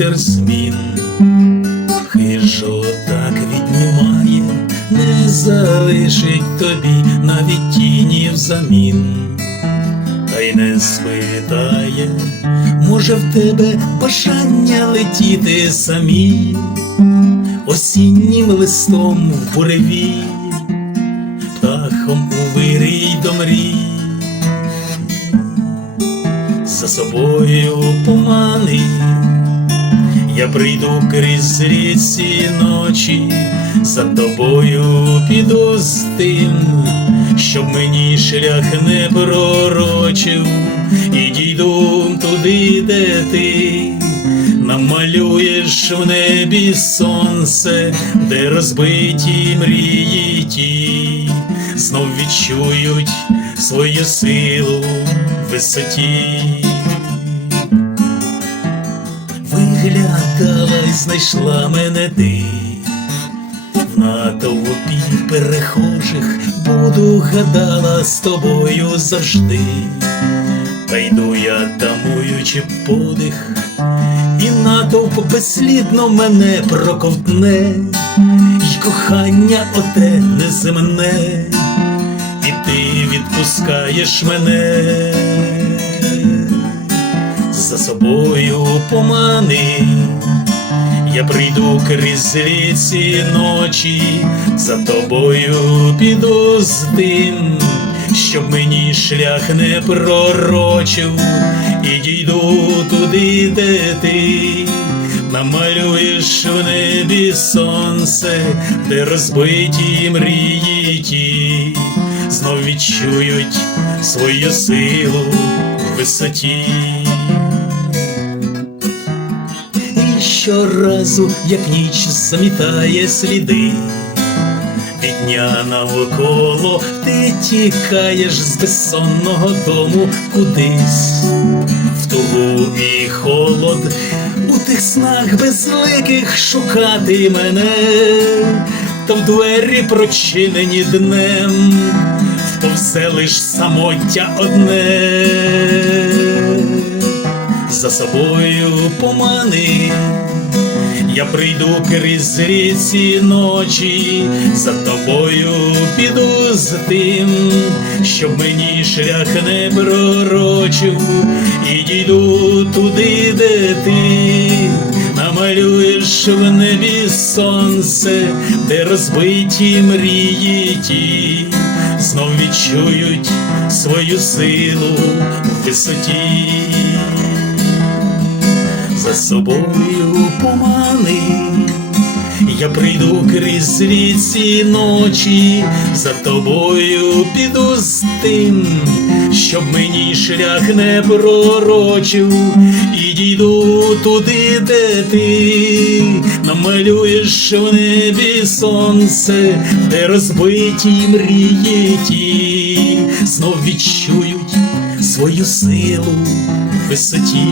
вітер змін, хижо так віднімає, не залишить тобі навіть тіні взамін, та й не спитає, може в тебе бажання летіти самі, осіннім листом в буреві, птахом у вирій до мрій за собою помани, я прийду крізь ріці ночі, за тобою піду з тим, щоб мені шлях не пророчив, і дійду туди, де ти. Намалюєш в небі сонце, де розбиті мрії ті, знов відчують свою силу в висоті. Виглядала й знайшла мене ти, в натовпі перехожих буду гадала з тобою завжди. Та я тамуючи подих, і натовп безслідно мене проковтне, й кохання оте неземне, і ти відпускаєш мене за собою помани. Я прийду крізь ці ночі, за тобою піду з тим, щоб мені шлях не пророчив, і дійду туди, де ти намалюєш в небі сонце, де розбиті мрії ті, знов відчують свою силу в висоті. Щоразу, як ніч замітає сліди, від дня навколо ти тікаєш з безсонного дому кудись, в тугу і холод, у тих снах безликих шукати мене, то в двері прочинені днем, то все лиш самоття одне за собою помани. Я прийду крізь ріці ночі, за тобою піду з тим, щоб мені шлях не пророчив, і дійду туди, де ти намалюєш в небі сонце, де розбиті мрії ті, знов відчують свою силу в висоті за собою помани. Я прийду крізь ріці ночі, за тобою піду з тим, щоб мені шлях не пророчив, і дійду туди, де ти намалюєш в небі сонце, де розбиті мрії ті, знов відчують свою силу в висоті.